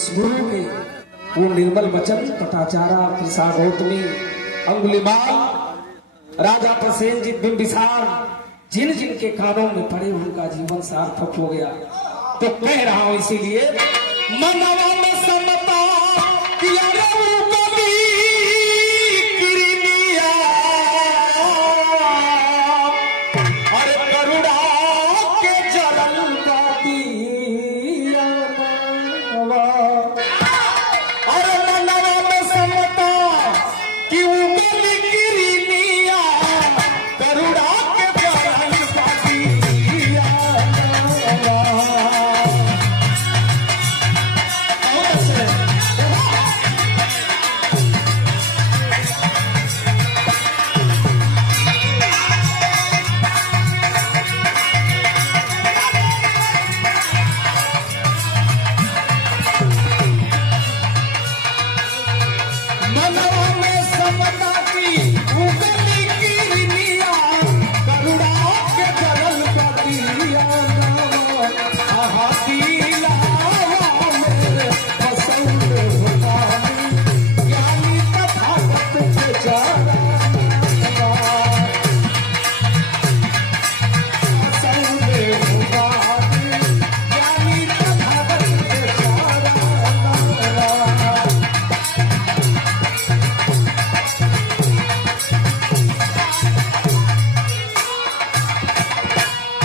उस गुरु के वो निर्मल वचन पटाचारा कृषा गौतमी अंगुलिमाल राजा प्रसेनजीत बिंबिसार जिन जिन के कानों में पड़े उनका जीवन सार्थक हो गया। तो कह रहा हूं इसीलिए मनवा में समता किया रे बलि किरनिया अरे करुणा के जलल का दिया मनवा अरे मनवा में समता कि बलि किरनिया करुणा के जलल का दिया मनवा। मनवा में समता की उगली किरनिया करुणा के जलल का दिया मनवा आहा दिलावा मेरे पसंद भगवानी ज्ञानी तथागत के चारा मनवा पसंद भगवानी ज्ञानी तथागत के चारा मनवा।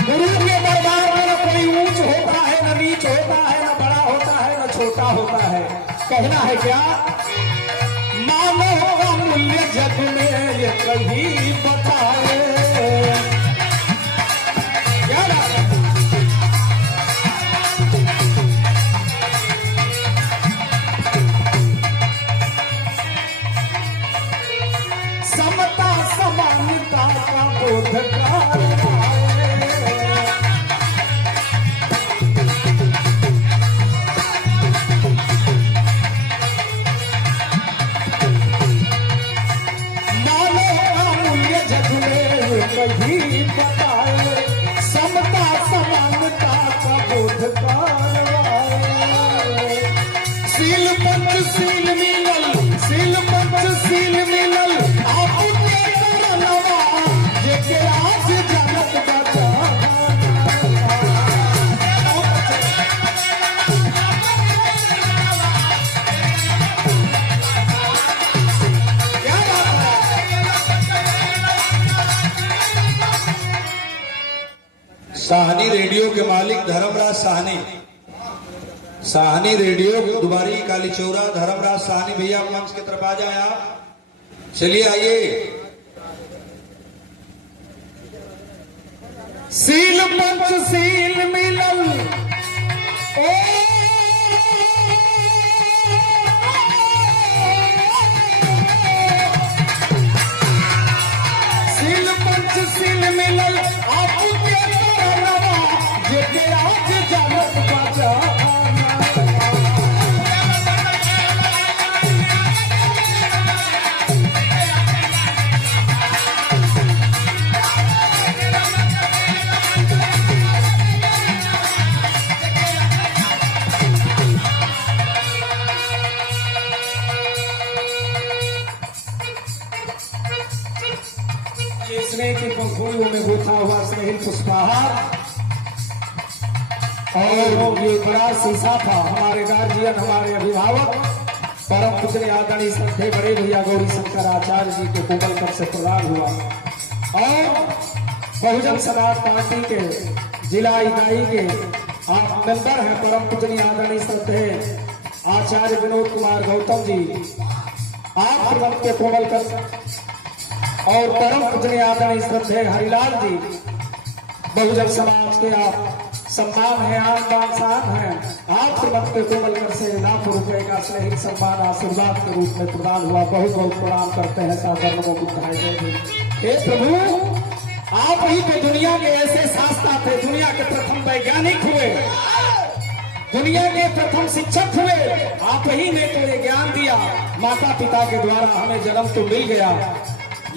गुरु के दरबार में न कोई ऊंच होता है, न नीच होता है, न बड़ा होता है, न छोटा होता है। कहना है क्या मानव का मूल्य जग में ये कहीं बताए क्या बात है? समता समानता का बोध कराए कहीं बताए समता समानता का बोध करवाए सील पंच सील मिलल सील पंच सील मिलल आपके करनवा जेके आज जगत बचा साहनी रेडियो के मालिक धर्मराज साहनी, साहनी रेडियो दुबारी काली चौरा धर्मराज साहनी भैया मंच की तरफ आ जाए आप। चलिए आइए। सील पंच सील मिलल ओ सील पंच सील मिलल आपके करनवा जेके आज जगत बचा स्नेह की पंखुड़ियों में गुथा हुआ स्नेहिल पुष्पहार और ये बड़ा शीशा था। हमारे गार्जियन हमारे अभिभावक परम पूजनीय आदरणीय श्रद्धेय बड़े भैया गौरी शंकर आचार्य जी के कोमलकर से प्रदान हुआ और बहुजन समाज पार्टी के जिला इकाई के आप मेंबर हैं परम पूजनीय आदरणीय श्रद्धेय आचार्य विनोद कुमार गौतम जी आप प्रबंध के कोमलकर और परम पूजनीय आदरणीय श्रद्धेय हरिलाल जी बहुजन समाज के आप सम्मान है आन बान शान है आप प्रबंध के कोमलकर से लाखों रुपए का स्नेही सम्मान आशीर्वाद के रूप में प्रदान हुआ। बहुत बहुत प्रणाम करते हैं साधर्मों बुद्धाय जय। हे प्रभु आप ही तो दुनिया के ऐसे शास्त्र थे, दुनिया के प्रथम वैज्ञानिक हुए, दुनिया के प्रथम शिक्षक हुए। आप ही ने तो ये ज्ञान दिया, माता पिता के द्वारा हमें जन्म तो मिल गया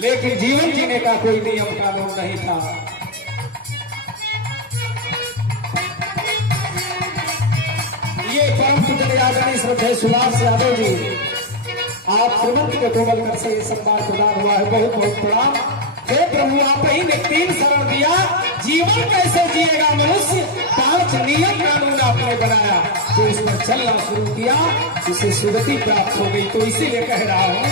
लेकिन जीवन जीने का कोई नियम कानून नहीं था। ये परम पूजनीय आदरणीय श्रद्धेय सुभाष यादव जी, आप श्रीमंत के कोमल कर से ये सम्मान प्रदान हुआ है, बहुत बहुत प्रणाम। हे प्रभु, आप ही ने 3 शरण दिया, जीवन कैसे जिएगा मनुष्य, 5 नियम कानून आपने बनाया, जो इस पर चलना शुरू किया उसे सुगति प्राप्त हो गई। तो इसीलिए कह रहा हूँ,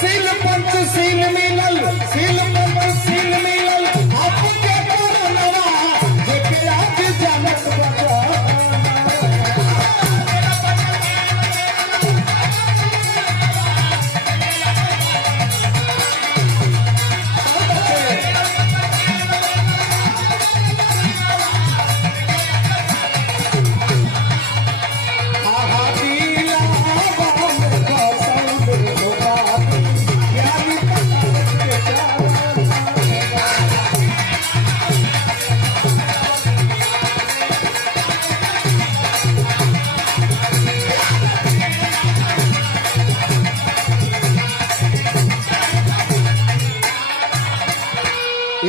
शील पंच शील मिलल, शील पंच शील मिलल, आपके कोरोनवा जेके आज जनक बचा।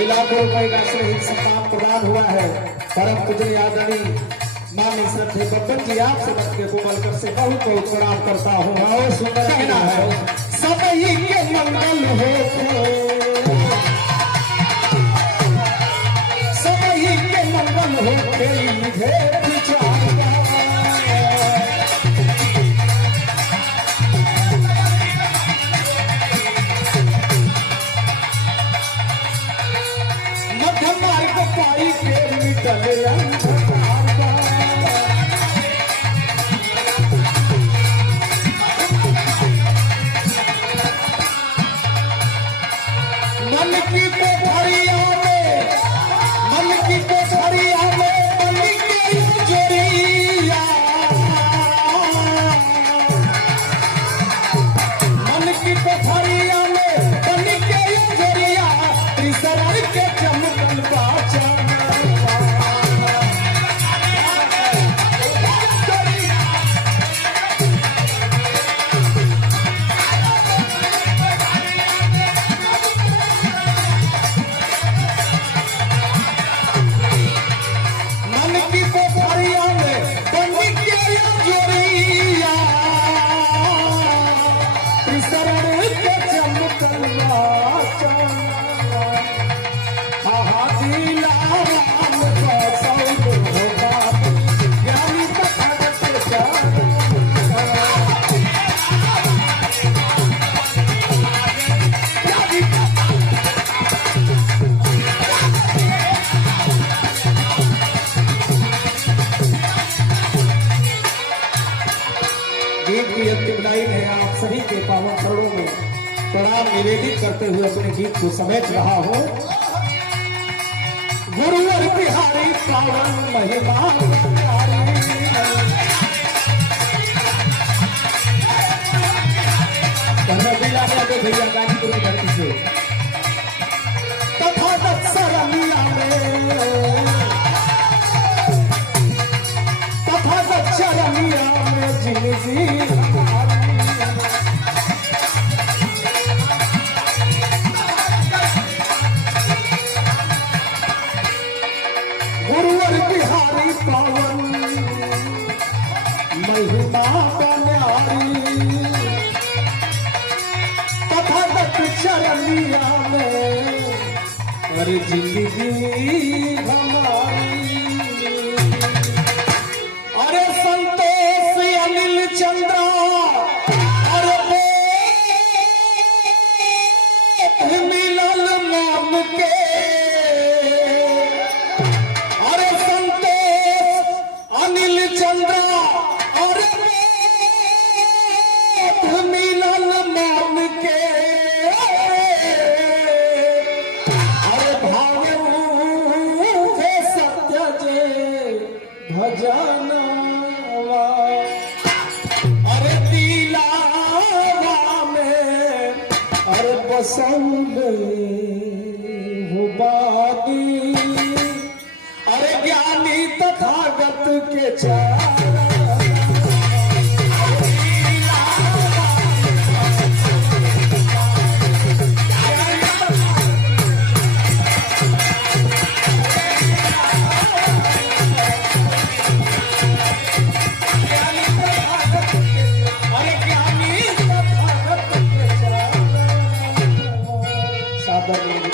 लाखों रुपए का श्रेय सम्मान प्रदान हुआ है। परम पूजनीय आदरणीय माननीय श्रद्धेय बब्बन जी, आपसे मत के कोमल कर से बहुत बहुत प्रणाम करता हूँ। और सुंदर कहना है, सब ही के मंगल हो, सब ही के मंगल हो, पाई के निकले मन की कोठरिया में, मन की कोठरिया में बनी के जोरिया, मन की कोठरिया में बनी के जोरिया, त्रिशरण के चमकल बाचा। गीत की अंतिम लाइन है, आप सभी के पावन चरणों में प्रणाम निवेदित करते हुए अपने गीत को समेट रहा हूँ। गुरुवर बिहारी पावन महिमा भैया गाजीपुर की धरती से तथागत सरमिया में, तथागत सरमिया में जिंदगी गुरुवर बिहारी पावन महिमा बन्यारी, तथागत चरनिया में और जिंदगी हमारी। अरे संतोष अनिल चंद्रा, अरे मिलल मान के, अरे संतोष अनिल चंद्रा, अरे मिलल मान के, अरे भावे ऊहे सत्य जे भजनवा, अरे दिलावा में अरे पसंद हो बागी, अरे ज्ञानी तथागत के चार कर लीजिए।